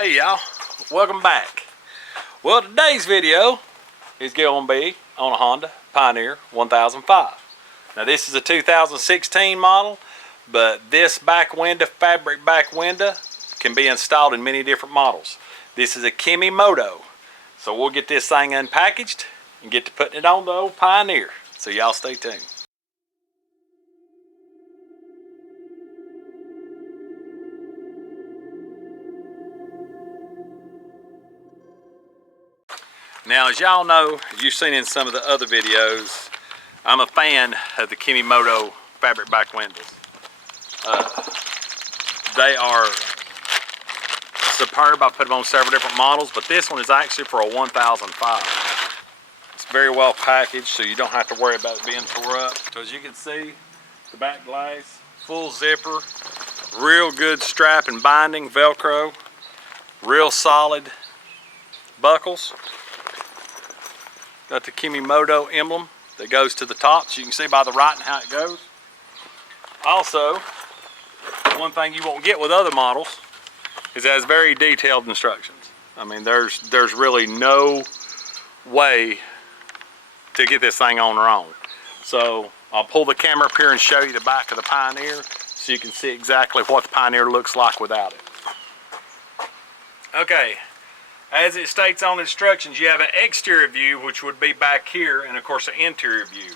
Hey y'all, welcome back. Well, today's video is going to be on a Honda Pioneer 1005. Now this is a 2016 model, but this back window, fabric back window, can be installed in many different models. This is a Kemimoto. So we'll get this thing unpackaged and get to putting it on the old Pioneer. So y'all stay tuned. Now, as y'all know, as you've seen in some of the other videos, I'm a fan of the Kemimoto fabric back windows. They are superb. I put them on several different models, but this one is actually for a 1005. It's very well packaged, so you don't have to worry about it being tore up. So as you can see, the back glass, full zipper, real good strap and binding, Velcro, real solid buckles. Got the Kemimoto emblem that goes to the top, so you can see by the writing how it goes. Also, one thing you won't get with other models is it has very detailed instructions. I mean, there's really no way to get this thing on their own. So I'll pull the camera up here and show you the back of the Pioneer so you can see exactly what the Pioneer looks like without it. Okay. As it states on instructions, you have an exterior view, which would be back here, and of course an interior view.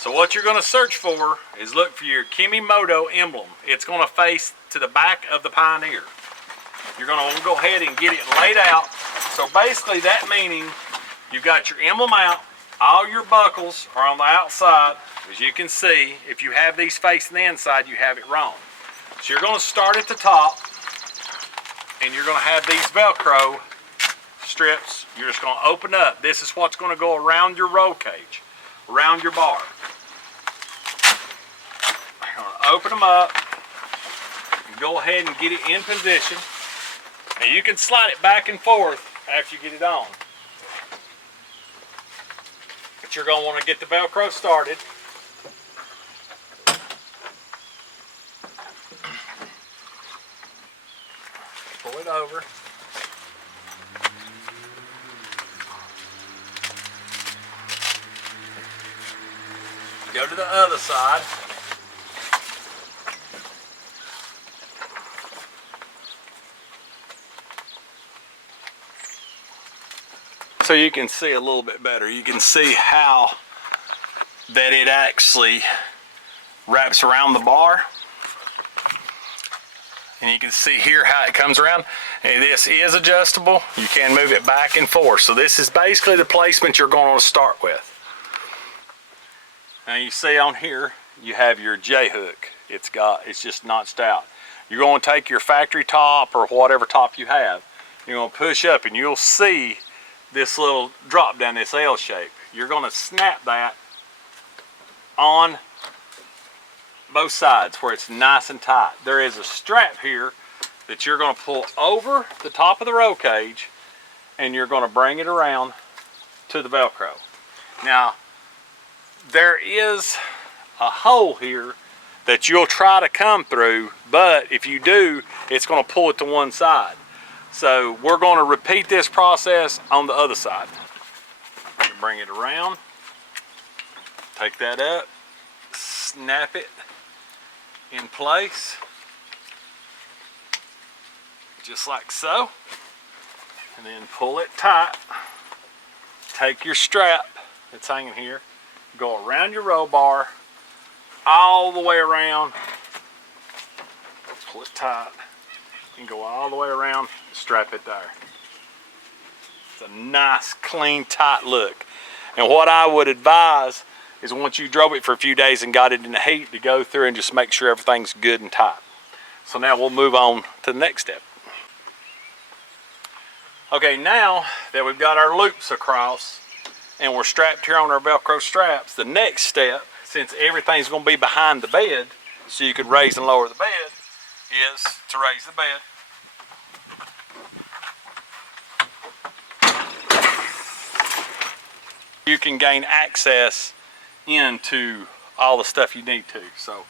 So what you're going to search for is look for your Kemimoto emblem. It's going to face to the back of the Pioneer. You're going to want to go ahead and get it laid out. So basically that meaning you've got your emblem out, all your buckles are on the outside. As you can see, if you have these facing the inside, you have it wrong. So you're going to start at the top, and you're going to have these Velcro strips. You're just going to open up. This is what's going to go around your roll cage, around your bar. You're going to open them up and go ahead and get it in position. And you can slide it back and forth after you get it on. But you're going to want to get the Velcro started. Pull it over. Go to the other side. So you can see a little bit better. You can see how that it actually wraps around the bar. And you can see here how it comes around. And this is adjustable. You can move it back and forth. So this is basically the placement you're going to start with. Now you see on here, you have your J-hook. It's just notched out. You're going to take your factory top or whatever top you have. You're going to push up and you'll see this little drop down, this L shape. You're going to snap that on both sides where it's nice and tight. There is a strap here that you're going to pull over the top of the roll cage and you're going to bring it around to the Velcro. Now, there is a hole here that you'll try to come through, but if you do, it's going to pull it to one side. So we're going to repeat this process on the other side. Bring it around, take that up, snap it in place, just like so, and then pull it tight. Take your strap that's hanging here, go around your roll bar, all the way around, pull it tight, and go all the way around, strap it there. It's a nice, clean, tight look. And what I would advise is once you drove it for a few days and got it in the heat, to go through and just make sure everything's good and tight. So now we'll move on to the next step. Okay, now that we've got our loops across and we're strapped here on our Velcro straps, the next step, since everything's going to be behind the bed, so you could raise and lower the bed, is to raise the bed. You can gain access into all the stuff you need to. So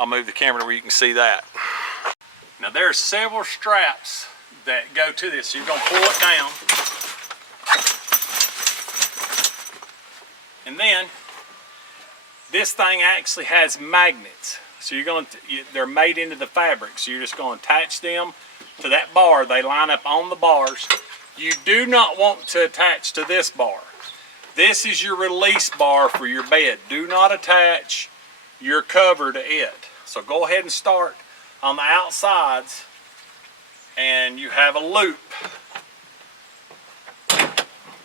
I'll move the camera where you can see that. Now there's several straps that go to this. So you're going to pull it down. And then this thing actually has magnets. So you're going to, they're made into the fabric. So you're just going to attach them to that bar. They line up on the bars. You do not want to attach to this bar. This is your release bar for your bed. Do not attach your cover to it. So go ahead and start on the outsides, and you have a loop.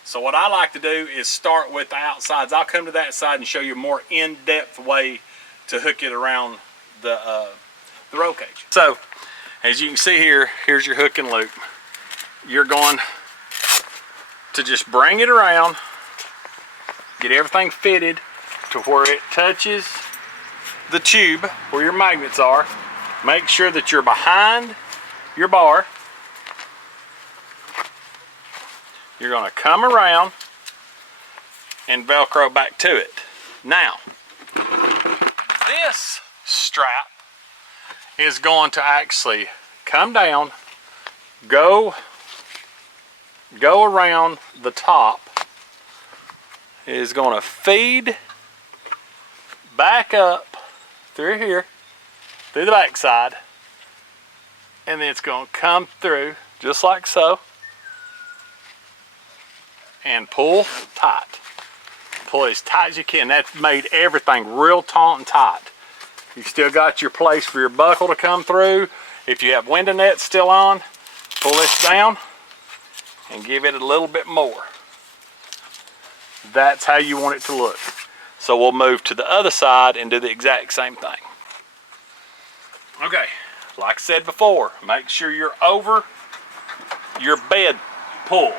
So what I like to do is start with the outsides. I'll come to that side and show you a more in-depth way to hook it around the roll cage. So as you can see here, here's your hook and loop. You're going to just bring it around, get everything fitted to where it touches the tube where your magnets are. Make sure that you're behind your bar. You're going to come around and Velcro back to it. Now, this strap is going to actually come down, go around the top. It is going to feed back up through here, through the back side, and then it's going to come through just like so and pull tight. Pull as tight as you can. That's made everything real taut and tight. You still got your place for your buckle to come through. If you have window nets still on, pull this down and give it a little bit more. That's how you want it to look. So we'll move to the other side and do the exact same thing. Okay, like I said before, make sure you're over your bed pull.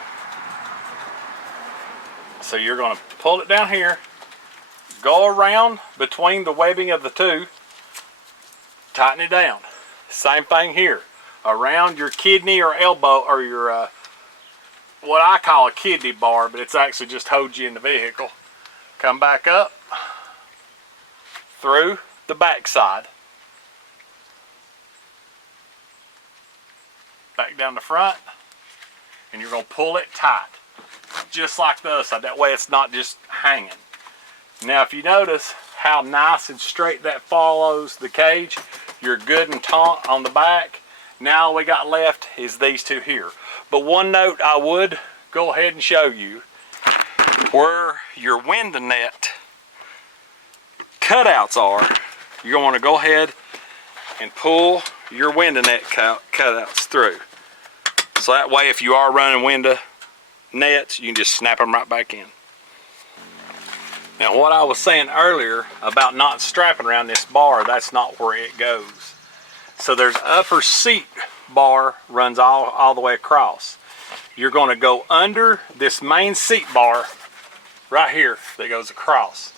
So you're going to pull it down here, go around between the webbing of the two, tighten it down. Same thing here, around your kidney or elbow, or your what I call a kidney bar, but it's actually just holds you in the vehicle. Come back up through the back side, back down the front, and you're going to pull it tight, just like the other side. That way it's not just hanging. Now if you notice how nice and straight that follows the cage, you're good and taut on the back. Now all we got left is these two here. But one note I would go ahead and show you, where your window net cutouts are, you're going to go ahead and pull your window net cutouts through. So that way if you are running window nets, you can just snap them right back in. Now what I was saying earlier about not strapping around this bar, that's not where it goes. So there's upper seat bar runs all the way across. You're going to go under this main seat bar right here that goes across,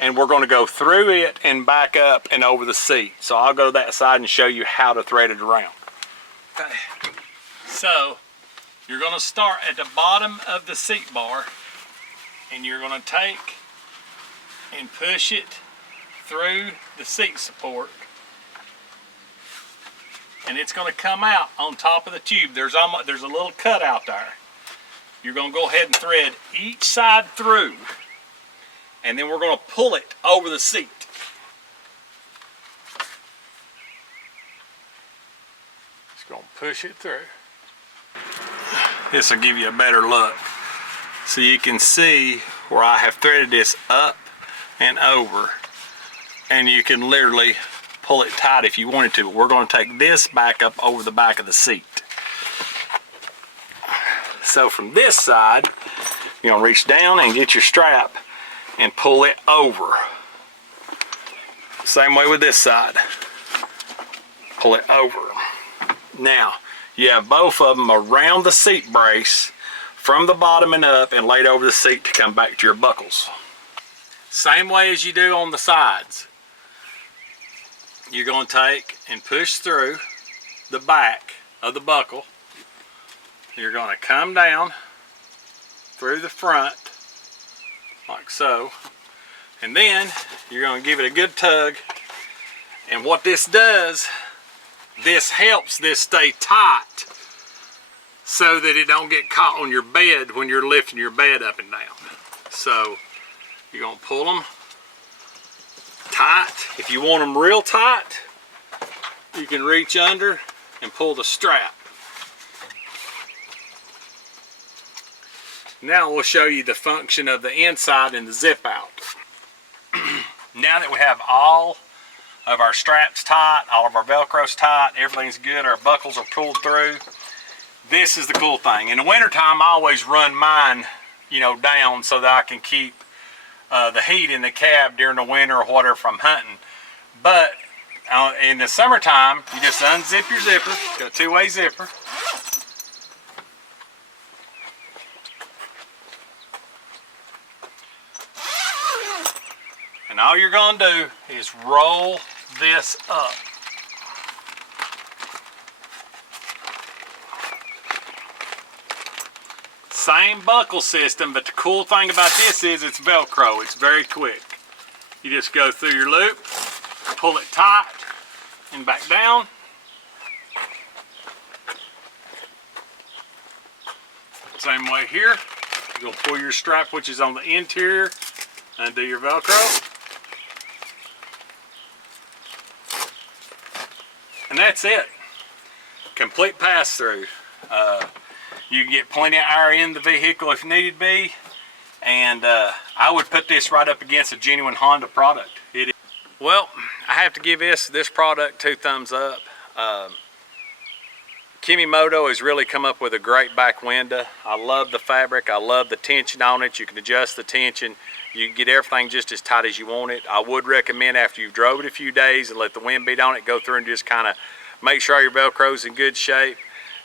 and we're going to go through it and back up and over the seat. So I'll go to that side and show you how to thread it around. Okay. So you're going to start at the bottom of the seat bar, and you're going to take and push it through the seat support, and it's going to come out on top of the tube. There's a little cut out there. You're going to go ahead and thread each side through, and then we're going to pull it over the seat. Just going to push it through. This will give you a better look. So you can see where I have threaded this up and over, and you can literally pull it tight if you wanted to. But we're going to take this back up over the back of the seat. So from this side, you're going to reach down and get your strap and pull it over. Same way with this side. Pull it over. Now, you have both of them around the seat brace from the bottom and up, and laid over the seat to come back to your buckles. Same way as you do on the sides. You're going to take and push through the back of the buckle. You're going to come down through the front like so, and then you're going to give it a good tug. And what this does, this helps this stay tight so that it don't get caught on your bed when you're lifting your bed up and down. So you're gonna pull them tight. If you want them real tight, you can reach under and pull the strap. Now we'll show you the function of the inside and the zip out. Now that we have all of our straps tight, all of our Velcro's tight, everything's good, our buckles are pulled through, this is the cool thing. In the wintertime, I always run mine, down so that I can keep the heat in the cab during the winter or whatever from hunting. But in the summertime, you just unzip your zipper. It's got a two-way zipper. And all you're going to do is roll this up. Same buckle system, but the cool thing about this is it's Velcro. It's very quick. You just go through your loop, pull it tight, and back down. Same way here. You're going to pull your strap, which is on the interior, undo your Velcro. And that's it. Complete pass-through. You can get plenty of air in the vehicle if needed be, and I would put this right up against a genuine Honda product. It is. Well, I have to give this product 2 thumbs up. Kemimoto has really come up with a great back window. I love the fabric. I love the tension on it. You can adjust the tension. You can get everything just as tight as you want it. I would recommend after you've drove it a few days and let the wind beat on it, go through and just kind of make sure your Velcro's in good shape.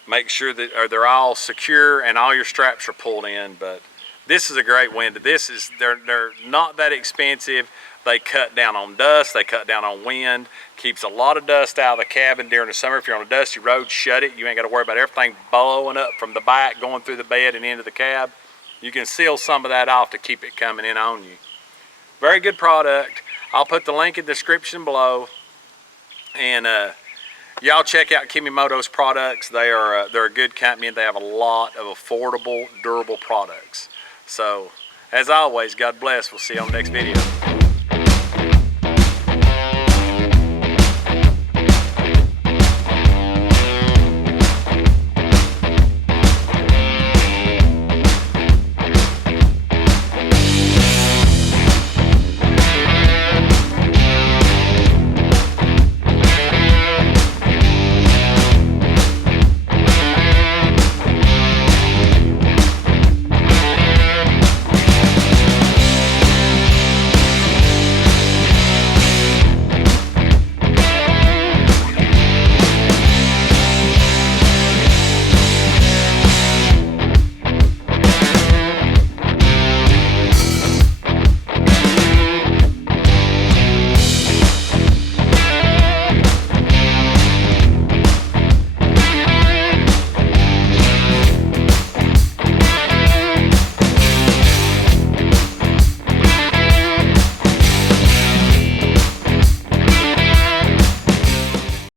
Make sure that they're all secure and all your straps are pulled in. But this is a great window. They're not that expensive. They cut down on dust, they cut down on wind, keeps a lot of dust out of the cabin during the summer. If you're on a dusty road, shut it. You ain't got to worry about everything blowing up from the back, going through the bed and into the cab. You can seal some of that off to keep it coming in on you. Very good product. I'll put the link in the description below. And y'all check out Kemimoto's products. They're a good company and they have a lot of affordable, durable products. So, as always, God bless. We'll see you on the next video.